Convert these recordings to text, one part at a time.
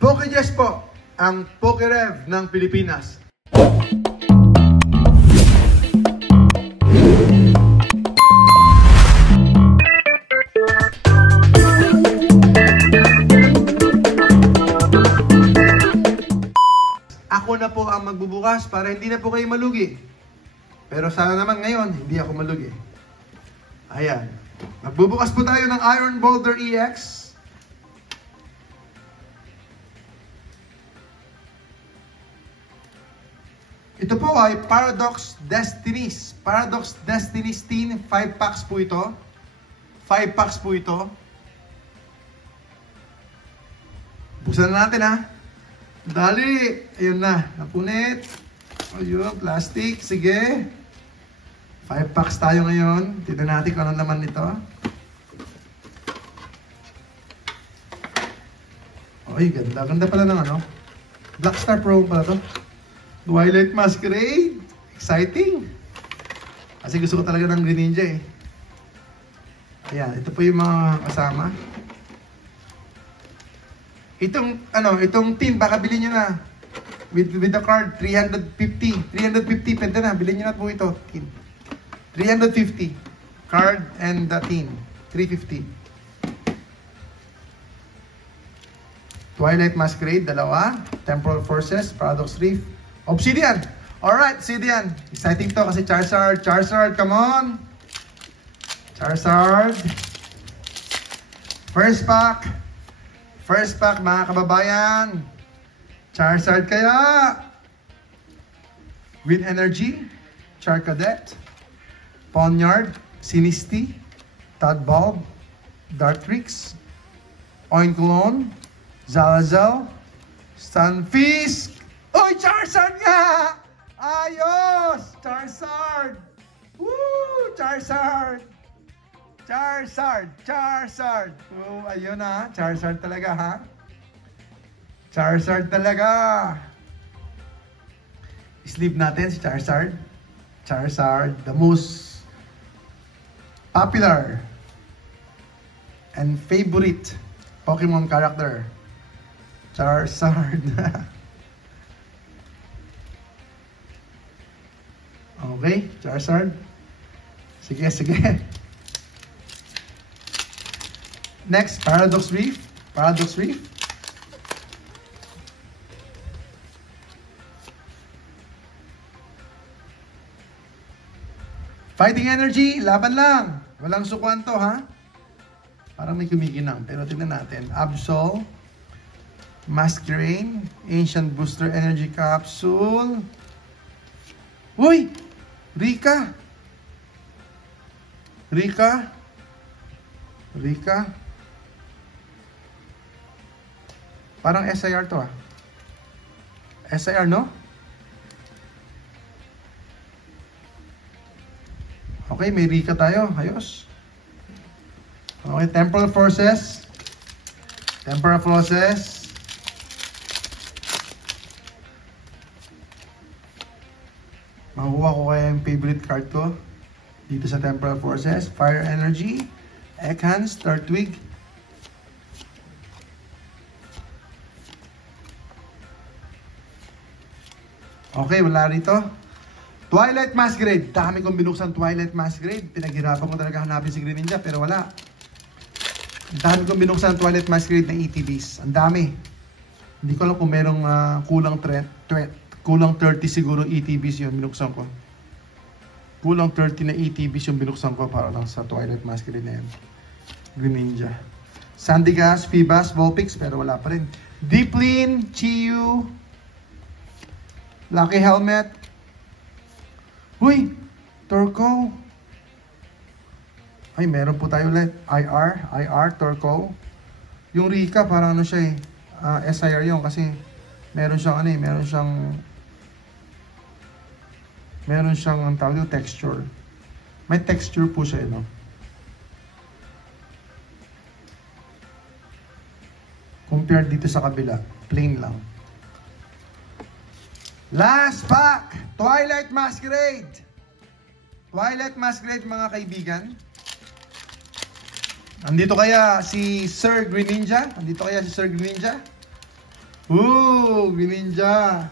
PokeJess po, ang PokeRev ng Pilipinas. Ako na po ang magbubukas para hindi na po kayo malugi. Pero sana naman ngayon, hindi ako malugi. Ayan. Magbubukas po tayo ng Iron Boulder EX. Ito po ay Paradox Destinies. Paradox Destinies Teen. 5 packs po ito. 5 packs po ito. Buksan na natin ha. Dali. Ayun na. Napunit. Ayun. Plastic. Sige. 5 packs tayo ngayon. Tignan natin kung anong laman nito. Ay, ganda. Ganda pala ng ano. Blackstar Pro pala to. Twilight Masquerade. Exciting. Kasi gusto ko talaga ng Greninja eh. Ayan. Ito po yung mga kasama. Itong tin, baka bilhin nyo na. With the card, 350. 350, pwede na. Bilhin nyo na po ito. Tin. 350. Card and the tin. 350. Twilight Masquerade, dalawa. Temporal Forces, Paradox Reef. Obsidian! Alright, Obsidian. Exciting to kasi Charizard. Charizard, come on! Charizard. First pack. First pack, mga kababayan. Charizard kaya. Wind Energy. Charcadet. Ponyard. Sinistea. Tadbulb. Dartrix. Oinkologne. Zalazal. Stunfisk. Uy, Charizard nga! Ayos! Charizard! Woo! Charizard! Charizard! Charizard! Oh, ayun ha. Charizard talaga ha. Charizard talaga. Sleeve natin si Charizard. Charizard, the most popular and favorite Pokemon character. Charizard. Okay, Charizard. Sige, sige. Next, Paradox Reef. Paradox Reef. Fighting Energy, laban lang. Walang sukuan to, ha? Parang may kumikinang, pero tingnan natin. Absol. Masquerain. Ancient Booster Energy Capsule. Uy! Rika. Rika. Rika. Parang SIR to ah. SIR no? Okay, may Rika tayo. Ayos. Okay, Temporal Forces. Temporal Forces. Makuha ko kaya yung favorite card ko dito sa Temporal Forces. Fire Energy, Ekans, Turtwig. Okay, wala rito. Twilight Masquerade. Dami kong binuksan Twilight Masquerade. Pinaghirapan ko talaga hanapin si Greninja pero wala. Dami kong binuksan Twilight Masquerade na ETBs. Ang dami. Hindi ko alam kung merong kulang 30 siguro ETBs yung binuksan ko. Kulang 30 na ETBs yung binuksan ko para lang sa Twilight Masquerade na yun. Greninja. Sandigas, Feebas, Vulpix, pero wala pa rin. Deepleen, Chiyu, Lucky Helmet. Uy! Turco. Ay, meron po tayo ulit. IR, Turco. Yung Rika, parang ano siya eh. SIR yun kasi meron siyang ano eh, meron siyang ang tawag yung texture. May texture po siya, no? Compared dito sa kabila, plain lang. Last pack! Twilight Masquerade! Twilight Masquerade, mga kaibigan. Andito kaya si Sir Greninja? Andito kaya si Sir Greninja? Greninja.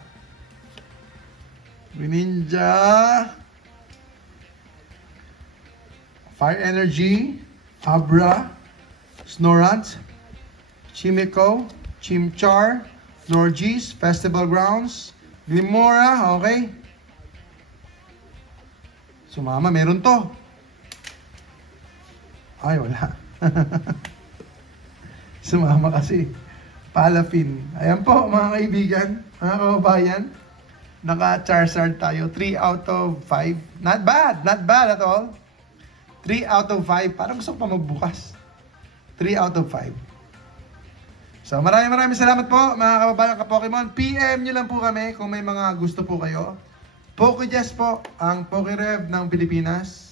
Greninja. Fire Energy. Abra. Snorunt. Chimico. Chimchar. Norgis. Festival Grounds. Glimmora. Okay. Sumama, meron to. Ay, wala. Sumama kasi. Palafin. Ayan po, mga kaibigan, mga kababayan. Naka-Charizard tayo. 3 out of 5. Not bad. Not bad at all. 3 out of 5. Parang gusto ko pa magbukas. 3 out of 5. So, maraming salamat po, mga kababayan ka-Pokemon. PM nyo lang po kami kung may mga gusto po kayo. PokeJess po, ang PokeRev ng Pilipinas.